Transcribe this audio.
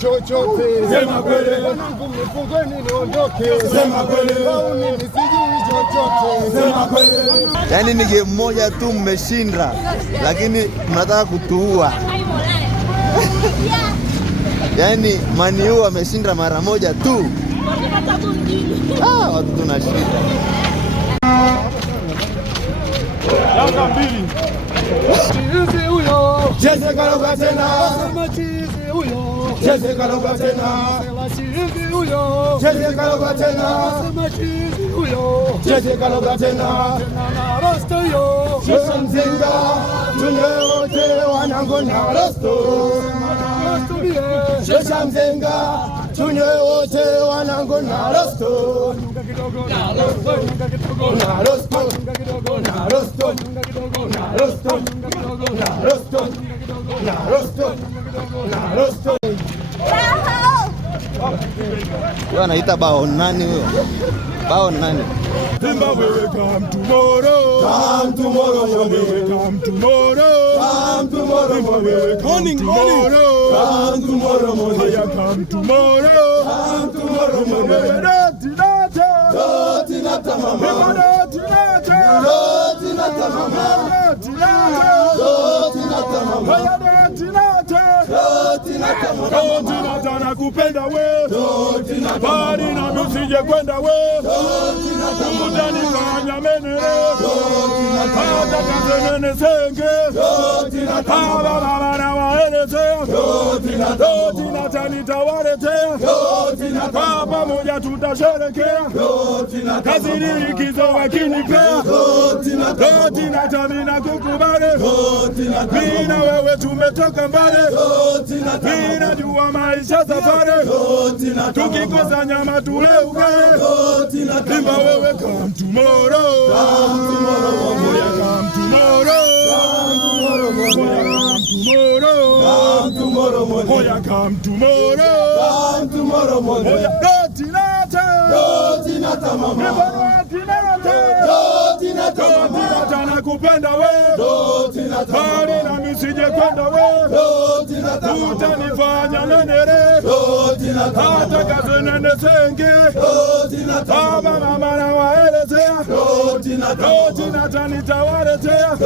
chochote. Sema kweli. Wanangu mnifungeni niondoke. Sema kweli. Mimi sijui chochote. Sema kweli. Yaani ni game moja tu mmeshinda, lakini mnataka kutuua. Yaani Man U ameshinda mara moja tu. Watu tunashinda. Yanga mbili. Chizi huyo. Cheze kaloga tena. Chizi huyo. Cheze kaloga tena. Chizi huyo. Cheze kaloga tena. Chizi huyo. Cheze kaloga tena. Na rosto yo. Shesha mzinga. Tunye wote wanangu na rosto. Shesha mzinga. Tunye wote wanangu na rosto. Na rosto. Na rosto. Na rosto. Na rosto. Na rosto. Na rosto. Na rosto. Wewe anaita bao nani huyo? Bao nani? Zimbabwe come tomorrow. Come tomorrow, come tomorrow. Come tomorrow, come tomorrow. Come tomorrow, come tomorrow. Come tomorrow, Rotinata mama. Rotinata mama. Rotinata mama. Rotinata nakupenda we. Bali na msije kwenda we. Utanifanya menele. Hata kazenene senge. Baba na waelezea. Rotinata nitawaletea. Baba moja tutasherekea. Kazini likizo wakinipea. Rotinata mina kukubale. Mina wewe tumetoka mbale. Mina jua maisha safari. Tukikosa nyama tule ugali. Imba wewe come tomorrow. Come tomorrow. Come tomorrow. Moya come tomorrow. Come tomorrow. Moya Rotinata mama. Rotinata nakupenda we. Bali na misije kwenda we. Utanifanya nenere. Hata kazenene senge. Baba mama na waelezea. Rotinata nitawaletea.